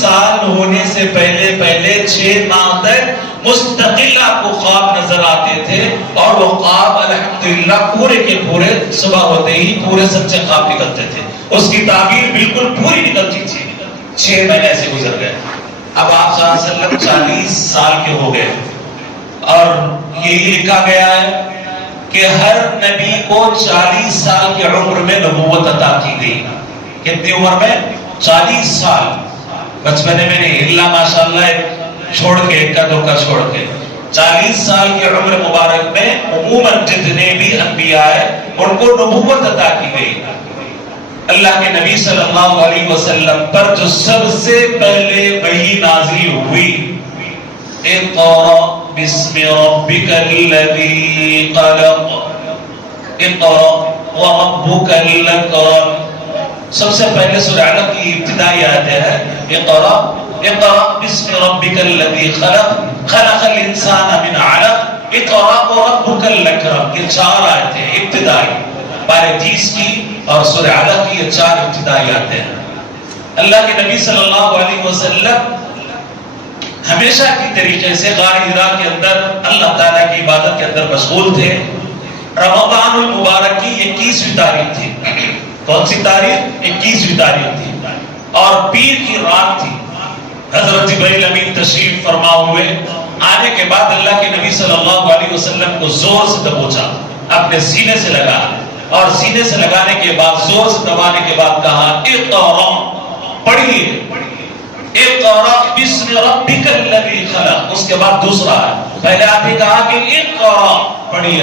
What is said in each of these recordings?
سال ہونے سے پہلے 6 ماہ تک مستقل آپ کو خواب نظر آتے تھے، اور وہ خواب الحمدللہ پورے کے پورے صبح ہوتے ہی پورے سچے خواب نکلتے تھے، اس کی تعبیر بالکل پوری نکلتی تھی۔ 6 مہینے ایسے گزر گئے۔ اب آپ صلی اللہ علیہ وسلم 40 سال کے ہو گئے، اور یہی لکھا گیا ہے کہ ہر نبی کو 40 سال کی عمر میں نبوت عطا کی گئی۔ کتنی عمر میں؟ 40 سال۔ بچپنے میں نہیں، اللہ ماشاءاللہ چھوڑ کے ایک دو کا چھوڑ کے 40 سال کی عمر مبارک میں عموماً جتنے بھی انبیاء ہیں ان کو نبوت عطا کی گئی۔ اللہ کے نبی صلی اللہ علیہ وسلم پر جو سب سے پہلے وحی نازل ہوئی، اقرأ بسم ربک الذی خلق، اقرأ وربک الاکرم۔ سب سے پہلے سورہ علق کی ابتدائی آیتیں ہیں اقرأ بسم ربک الذی خلق خلق الانسان من علق اقرأ وربک الاکرم۔ یہ 4 آیتیں ابتدائی، پارے 30 کی اور سورہ علق کی یہ 4 ابتدائی آیتیں ہیں۔ اللہ کے نبی صلی اللہ علیہ وسلم ہمیشہ کی طریقے سے غار حرا کے اندر اللہ تعالیٰ کی عبادت کے اندر مشغول تھے۔ رمضان المبارک کی 21ویں تاریخ تھی۔ کون سی تاریخ؟ 21ویں تاریخ تھی، اور پیر کی رات تھی۔ حضرت جبرائیل امین تشریف فرما ہوئے، آنے کے بعد اللہ کے نبی صلی اللہ علیہ وسلم کو زور سے دبوچا، اپنے سینے سے لگا، اور سینے سے لگانے کے بعد زور سے دبانے کے بعد کہا اقرأ، پڑھیے، اقرأ بسم ربک الذی خلق۔ اس کے بعد دوسرا ہے، پہلے آپ نے کہا کہ اقرأ، پڑھیے۔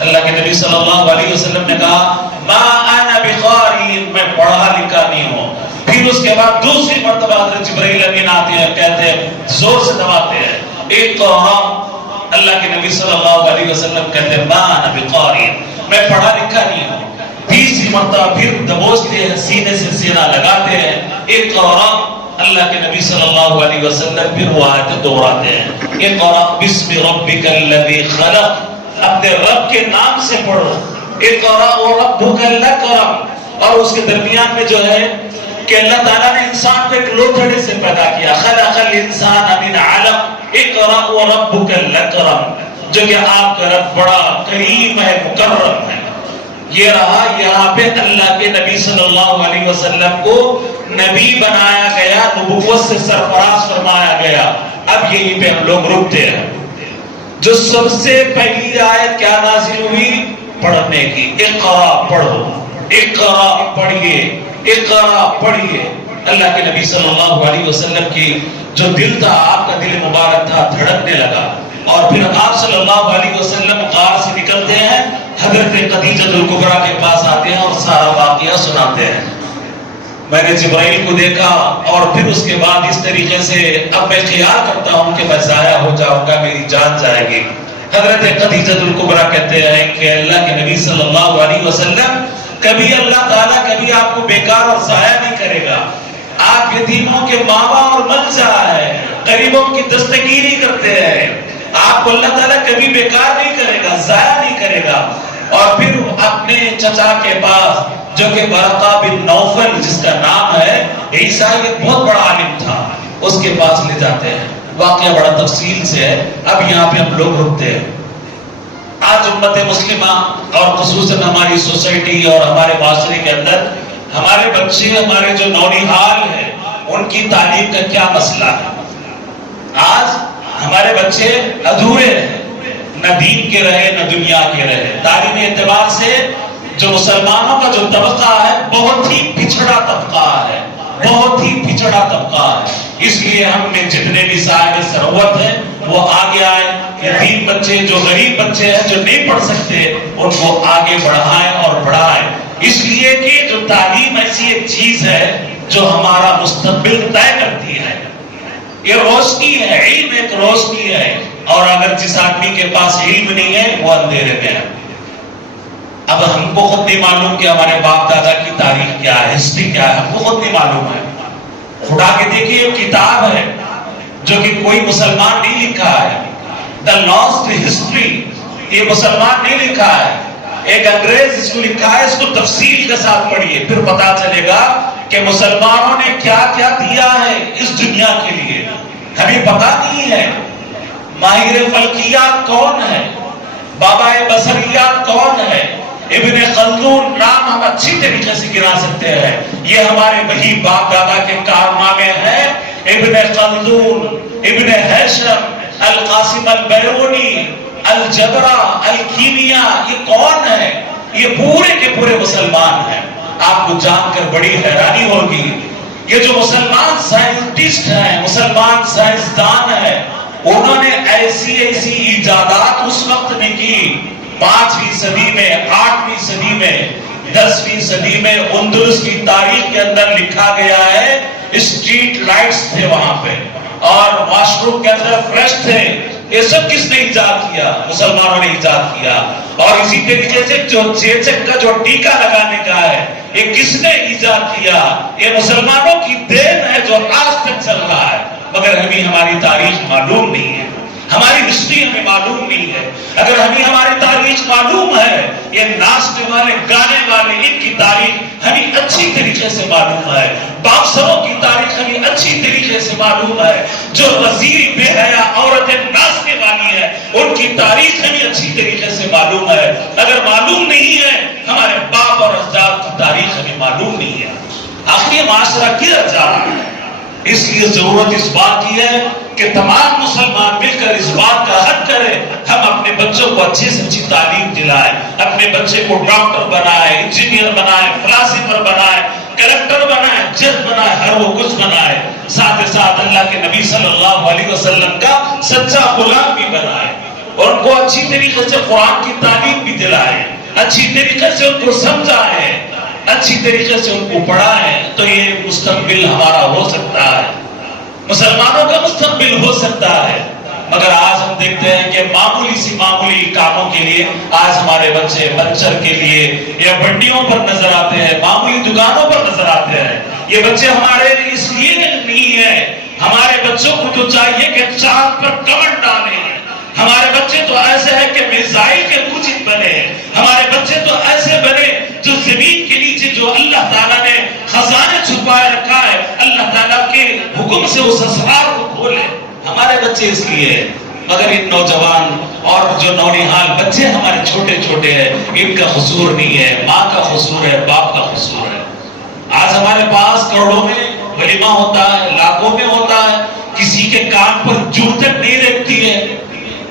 اللہ کے نبی صلی اللہ علیہ وسلم نے کہا ما انا بقاری، میں پڑھا لکھا نہیں ہوں۔ پھر اس کے بعد دوسری مرتبہ حضرت جبرائیل امین آتے ہیں، کہتے ہیں، زور سے دباتے ہیں اقرأ۔ اللہ کے نبی صلی اللہ علیہ وسلم کہتے ہیں ما انا بقاری، میں پڑھا لکھا نہیں ہوں۔ تیسری مرتبہ پھر دبوچتے ہیں، سینے سے سینہ لگاتے ہیں اقرأ۔ اللہ کے نبی صلی اللہ علیہ وسلم پھر وہ آیت دہراتے ہیں اقرأ بسم ربک الذی خلق، اپنے رب کے نام سے پڑھو، اقرأ وربک الاکرم۔ اور اس کے درمیان میں جو ہے کہ اللہ تعالیٰ نے انسان کو ایک لوتھڑے سے پیدا کیا، خلق الانسان من علق اقرأ وربک الاکرم، جو کہ آپ کا رب بڑا کریم ہے، مکرم ہے۔ یہ رہا یہاں پہ اللہ کے نبی صلی اللہ علیہ وسلم کو نبی بنایا گیا، نبوت سے سرفراز فرمایا گیا۔ اب یہیں پہ ہم لوگ رکتے ہیں۔ جو سب سے پہلی آیت کیا نازل ہوئی؟ پڑھنے کی، اقرا پڑھو، اقرا پڑھیے، اقرا پڑھیے۔ اللہ کے نبی صلی اللہ علیہ وسلم کی جو دل تھا، آپ کا دل مبارک تھا، دھڑکنے لگا، اور پھر آپ صلی اللہ علیہ وسلم غار سے نکلتے ہیں، حضرت خدیجہ الکبریٰ کے پاس آتے ہیں اور سارا واقعہ سناتے ہیں۔ میں نے جبرائیل کو دیکھا، اور پھر اس کے بعد اس طریقے سے اب میں خیال کرتا ہوں کہ میں ضائع ہو جاؤں گا، میری جان جائے گی۔ حضرت خدیجہ الکبریٰ کہتے ہیں کہ اللہ کے نبی صلی اللہ علیہ وسلم کبھی اللہ تعالیٰ کبھی آپ کو بیکار اور ضائع نہیں کرے گا۔ آپ یتیموں کے ماما اور ملجا ہے، غریبوں کی دستگیری کرتے ہیں، آپ کو اللہ تعالیٰ کبھی بیکار نہیں کرے گا، ضائع نہیں کرے گا۔ اور پھر اپنے چچا کے پاس جو کہ ورقہ بن نوفل جس کا نام ہے، عیسیٰ ایک بہت بڑا عالم تھا، اس کے پاس لے جاتے ہیں۔ واقعہ بڑا تفصیل سے ہے، اب یہاں پہ ہم لوگ رکتے ہیں۔ آج امت مسلمہ اور خصوصاً ہماری سوسائٹی اور ہمارے معاشرے کے اندر ہمارے بچے، ہمارے جو نونہال ہیں، ان کی تعلیم کا کیا مسئلہ ہے؟ آج ہمارے بچے ادھورے ہیں، نہ دین کے رہے نہ دنیا کے رہے۔ تعلیمی اعتبار سے جو مسلمانوں کا جو طبقہ ہے بہت ہی پچھڑا طبقہ ہے، بہت ہی پچھڑا طبقہ ہے۔ اس لیے ہم نے جتنے بھی صاحب ثروت ہیں وہ آگے آئے، یتیم بچے، جو غریب بچے ہیں جو نہیں پڑھ سکتے، ان کو آگے بڑھائیں اور بڑھائیں۔ اس لیے کہ جو تعلیم ایسی ایک چیز ہے جو ہمارا مستقبل طے کرتی ہے، یہ روشنی ہے، علم ایک روشنی ہے، اور اگر جس آدمی کے پاس علم نہیں ہے وہ اندھیرے میں ہے۔ اب ہم کو خود نہیں معلوم کہ ہمارے باپ دادا کی تاریخ کیا ہے، ہسٹری کیا ہے، ہم کو خود نہیں معلوم ہے۔ اٹھا کے دیکھیے، یہ کتاب ہے جو کہ کوئی مسلمان نہیں لکھا ہے، دا لاسٹ ہسٹری، یہ مسلمان نہیں لکھا ہے، ایک انگریز اس کو لکھا ہے، اس کو تفصیل کے ساتھ پڑھیے، پھر پتا چلے گا کہ مسلمانوں نے کیا کیا دیا ہے اس دنیا کے لیے، ہمیں پتا نہیں ہے۔ ماہر فلکیات کون ہے، بابا بصریات کون ہے، ابن خلدون نام ہم اچھی طریقے سے گرا سکتے ہیں، یہ ہمارے وہی باپ دادا کے کارنامے ہیں۔ ابن خلدون، ابن ہیشم، القاسم البیرونی، الجبرا، الکیمیا، یہ کون ہے؟ یہ پورے کے پورے مسلمان ہیں۔ آپ کو جان کر بڑی حیرانی ہوگی، یہ جو مسلمان سائنٹسٹ ہیں، مسلمان سائنسدان ہیں، انہوں نے ایسی ایسی ایجادات اس وقت میں کی، 5ویں صدی میں، 8ویں صدی میں، 10ویں صدی میں اندلس کی تاریخ کے اندر لکھا گیا ہے، اسٹریٹ لائٹس تھے وہاں پہ، اور واش روم کے اندر فلش تھے۔ یہ سب کس نے ایجاد کیا؟ مسلمانوں نے ایجاد کیا۔ اور اسی طریقے سے جو چیچک کا جو ٹیکا لگانے کا ہے، یہ کس نے ایجاد کیا؟ یہ مسلمانوں کی دین ہے جو آج تک چل رہا ہے، مگر ہمیں ہماری تاریخ معلوم نہیں ہے، ہماری ہسٹری ہمیں معلوم نہیں ہے۔ اگر ہمیں ہماری تاریخ معلوم ہے، یہ ناچنے والے، گانے والے، ان کی تاریخ ہمیں اچھی طریقے سے معلوم ہے، باکسروں کی تاریخ ہمیں اچھی طریقے سے معلوم ہے، جو وزیر بے حیا عورتیں ناچنے والی ہیں ان کی تاریخ ہمیں اچھی طریقے سے معلوم ہے۔ اگر معلوم نہیں ہے، ہمارے باپ اور اجداد کی تاریخ ہمیں معلوم نہیں ہے۔ آخر یہ معاشرہ کدھر جا رہا ہے؟ اس لیے ضرورت اس بات کی ہے کہ تمام مسلمان مل کر اس بات کا حق کریں، ہم اپنے بچوں کو اچھی سے اچھی تعلیم دلائیں، اپنے بچے کو ڈاکٹر بنائیں، انجینئر بنائیں، فلاسفر بنائیں، کلکٹر بنائیں، جج بنائیں، ہر وہ کچھ بنائیں، ساتھ ساتھ اللہ کے نبی صلی اللہ علیہ وسلم کا سچا غلام بھی بنائیں، اور ان کو اچھی طریقے سے قرآن کی تعلیم بھی دلائیں، اچھی طریقے سے ان کو سمجھائیں، اچھی طریقے سے ان کو پڑھائیں، تو یہ مستقبل ہمارا ہو سکتا ہے، مسلمانوں کا مستقبل ہو سکتا ہے۔ مگر آج ہم دیکھتے ہیں کہ معمولی کاموں کے لیے آج ہمارے بچے پنچر کے لیے یا بنڈیوں پر نظر آتے ہیں، معمولی دکانوں پر نظر آتے ہیں۔ یہ بچے ہمارے لیے اس لیے نہیں ہے، ہمارے بچوں کو تو چاہیے کہ چاند پر کمر ڈالیں، ہمارے بچے تو ایسے ہیں کہ میزائل کے موجد بنے، ہمارے بچے تو ایسے بنے جو زمین کے نیچے جو اللہ تعالیٰ نے خزانے چھپائے رکھا ہے، اللہ تعالیٰ کے حکم سے اس اسرار کو کھولے، ہمارے بچے اس لیے۔ مگر ان نوجوان اور جو نونہال بچے ہمارے چھوٹے چھوٹے ہیں، ان کا قصور نہیں ہے، ماں کا قصور ہے، باپ کا قصور ہے۔ آج ہمارے پاس کروڑوں میں ولیمہ ہوتا ہے، لاکھوں میں ہوتا ہے، کسی کے کان پر جوں تک نہیں رکھتی ہے،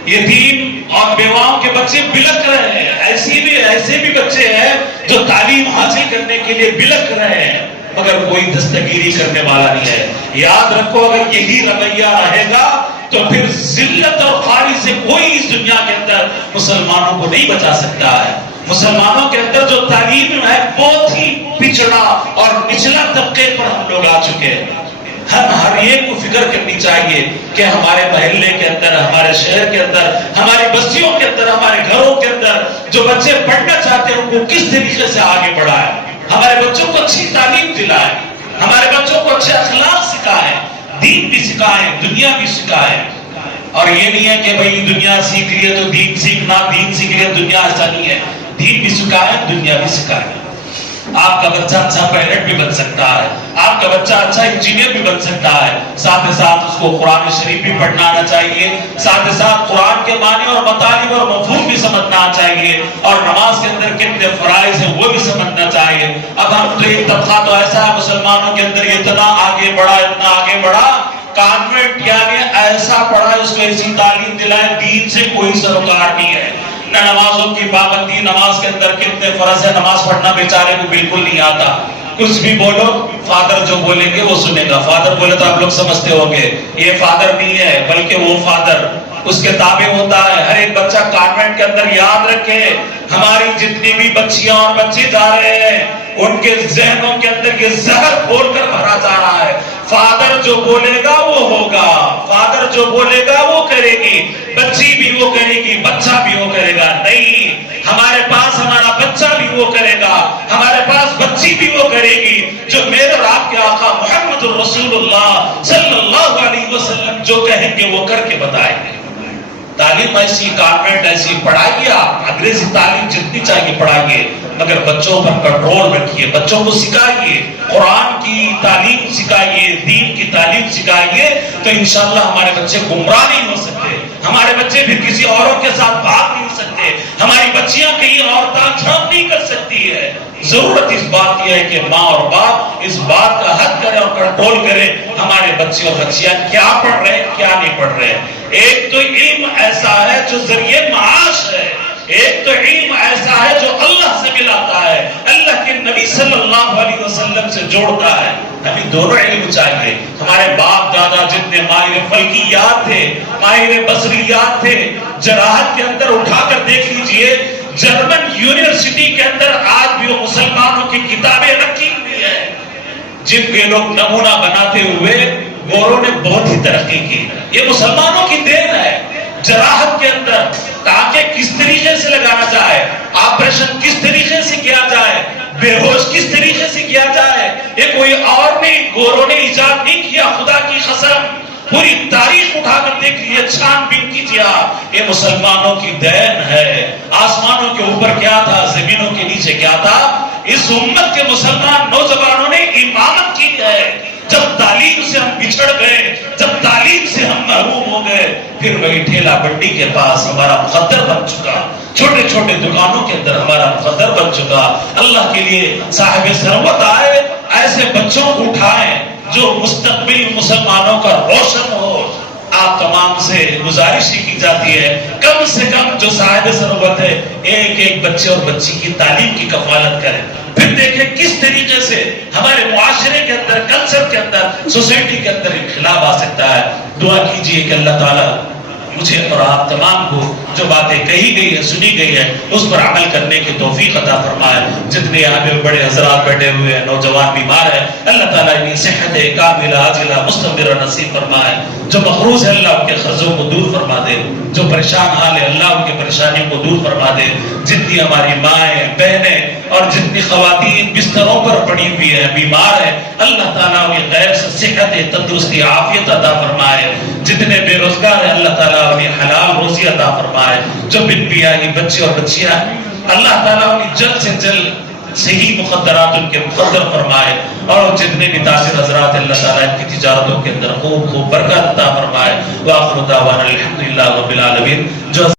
یتیم اور بیواؤں کے بچے بلک رہے ہیں، ایسے بھی بچے ہیں جو تعلیم حاصل کرنے کے لیے بلک رہے ہیں، مگر کوئی دستگیری کرنے والا نہیں ہے۔ یاد رکھو، اگر یہی رویہ رہے گا تو پھر ذلت اور خواری سے کوئی اس دنیا کے اندر مسلمانوں کو نہیں بچا سکتا ہے۔ مسلمانوں کے اندر جو تعلیم ہے بہت ہی پچھڑا اور نچلا طبقے پر ہم لوگ آ چکے ہیں۔ ہم ہر ایک کو فکر کرنی چاہیے کہ ہمارے محلے کے اندر، ہمارے شہر کے اندر، ہماری بستیوں کے اندر، ہمارے گھروں کے اندر جو بچے پڑھنا چاہتے ہیں ان کو کس طریقے سے آگے بڑھائیں، ہمارے بچوں کو اچھی تعلیم دلائیں، ہمارے بچوں کو اچھے اخلاق سکھائیں، دین بھی سکھائیں، دنیا بھی سکھائیں۔ اور یہ نہیں ہے کہ بھئی دنیا سیکھ لیے تو دین سیکھنا، دین سیکھ لیے دنیا، ایسا نہیں ہے، دین بھی سکھائیں، دنیا بھی سکھائیں۔ آپ کا بچہ اچھا پائلٹ بھی بن سکتا ہے، آپ کا بچہ اچھا انجینئر بھی بن سکتا ہے، ساتھ اس کو قرآن شریف بھی پڑھنا آنا چاہیے، ساتھ قرآن کے معنی اور مطالب اور مفہوم بھی سمجھنا چاہیے، اور نماز کے اندر کتنے فرائض ہیں وہ بھی سمجھنا چاہیے۔ اب ہم تو ایک طبقہ تو ایسا ہے مسلمانوں کے اندر اتنا آگے بڑھا کانوینٹ یعنی ایسا پڑھا، اس کو ایسی تعلیم دلائے، دین سے کوئی سروکار نہیں ہے، نہ نمازوں کی پابندی، نماز کے اندر کتنے فرض ہے، نماز پڑھنا بیچارے کو بالکل نہیں آتا، کچھ بھی بولو فادر جو بولیں گے وہ سنے گا، فادر بولے تو آپ لوگ سمجھتے ہوں گے یہ فادر نہیں ہے بلکہ وہ فادر اس کے تابع ہوتا ہے۔ ہر ایک بچہ کانوینٹ کے اندر، یاد رکھے ہماری جتنی بھی بچیاں اور بچے جا رہے ہیں ان کے ذہنوں کے اندر یہ زہر کھول کر بھرا جا رہا ہے، فادر جو بولے گا وہ ہوگا، فادر جو بولے گا وہ کرے گی، بچی بھی وہ کرے گی، بچہ بھی وہ کرے گا، نہیں، ہمارے پاس ہمارا بچہ بھی وہ کرے گا، ہمارے پاس بچی بھی وہ کرے گی جو میرے اور آپ کے آقا محمد رسول اللہ صلی اللہ علیہ وسلم جو کہیں گے وہ کر کے بتائیں گے۔ تعلیم ایسی کانوینٹ ایسی پڑھائیے، آپ انگریزی تعلیم جتنی چاہیے پڑھائیے، مگر بچوں پر کنٹرول رکھیے، بچوں کو سکھائیے، قرآن کی تعلیم سکھائیے، دین کی تعلیم سکھائیے، تو انشاءاللہ ہمارے بچے گمراہ نہیں ہو سکتے، ہمارے بچے بھی کسی اوروں کے ساتھ بھاگ نہیں سکتے، ہماری بچیاں کہیں اور تاک جھانک نہیں کر سکتی ہے۔ ضرورت اس بات کی ہے کہ ماں اور باپ اس بات کا حد کرے اور کنٹرول کرے ہمارے بچے اور بچیاں کیا پڑھ رہے ہیں کیا نہیں پڑھ رہے ہیں۔ ایک تو علم ایسا ہے جو ذریعے معاش ہے، ایک تو علم ایسا ہے جو اللہ سے ملاتا ہے، اللہ کے نبی صلی اللہ علیہ وسلم سے جوڑتا ہے۔ ہمیں دونوں علم چاہیے۔ ہمارے باپ دادا جتنے ماہر فلکیات تھے، ماہر بصریات تھے، جراحت کے اندر اٹھا کر دیکھ لیجئے، جرمن یونیورسٹی کے اندر آج بھی وہ مسلمانوں کی کتابیں رکھی ہوئی ہیں جن کے لوگ نمونہ بناتے ہوئے گوروں نے بہت ہی ترقی کی۔ یہ مسلمانوں کی دین ہے۔ جراحت کے اندر ٹانکے کس طریقے سے لگانا جائے، آپریشن کس طریقے سے کیا جائے، بے ہوش کس طریقے سے کیا جائے، یہ کوئی اور نہیں، گوروں نے ایجاد نہیں کیا، خدا کی قسم۔ پوری تاریخ اٹھا کر دیکھ لیے، چھان بین کیجیے، یہ مسلمانوں کی دین ہے۔ آسمانوں کے اوپر کیا تھا، زمینوں کے نیچے کیا تھا، اس امت کے مسلمان نوجوانوں نے امامت کی ہے۔ جب تعلیم سے ہم بچھڑ گئے، جب تعلیم سے ہم محروم ہو گئے، پھر وہی ٹھیلا بنڈی کے پاس ہمارا مقدر بن چکا، چھوٹے چھوٹے دکانوں کے اندر ہمارا مقدر بن چکا۔ اللہ کے لیے صاحب ثروت آئے، ایسے بچوں کو اٹھائیں جو مستقبل مسلمانوں کا روشن ہو۔ آپ تمام سے گزارش کی جاتی ہے، کم سے کم جو صاحب ثروت ہے ایک ایک بچے اور بچی کی تعلیم کی کفالت کریں۔ پھر دیکھیں کس طریقے سے ہمارے معاشرے کے اندر، کلچر کے اندر، سوسائٹی کے اندر انقلاب آ سکتا ہے۔ دعا کیجئے کہ اللہ تعالیٰ مجھے اور آپ تمام کو جو باتیں کہی گئی ہیں، سنی گئی ہیں، اس پر عمل کرنے کی توفیق عطا فرمائے۔ جتنے یہاں پہ بڑے حضرات بیٹھے ہوئے ہیں، نوجوان بیمار ہیں، اللہ تعالیٰ انہیں صحت کاملہ عاجلہ مستمرہ نصیب فرمائے۔ جو مقروض ہے اللہ ان کے قرضوں کو دور فرما دے، جو پریشان حال ہے اللہ ان کی پریشانیوں کو دور فرما دے۔ جتنی ہماری مائیں بہنیں اور جتنی خواتین بستروں پر پڑی ہوئی ہیں، بیمار ہیں، اللہ تعالیٰ انہیں غیر سے صحت تندرستی عافیت عطا فرمائے۔ جتنے بے روزگار ہیں اللہ تعالیٰ انہیں حلال روزی عطا فرمائے۔ جو بن بیاہی بچے اور بچیاں ہیں اللہ تعالیٰ انہیں جلد سے جلد صحیح مقدرات ان کے مقدر فرمائے، اور جتنے بھی تاجر حضرات اللہ تعالیٰ ان کی تجارتوں کے اندر خوب خوب برکت عطا فرمائے۔ وآخر دعوانا الحمدللہ رب العالمین۔ جو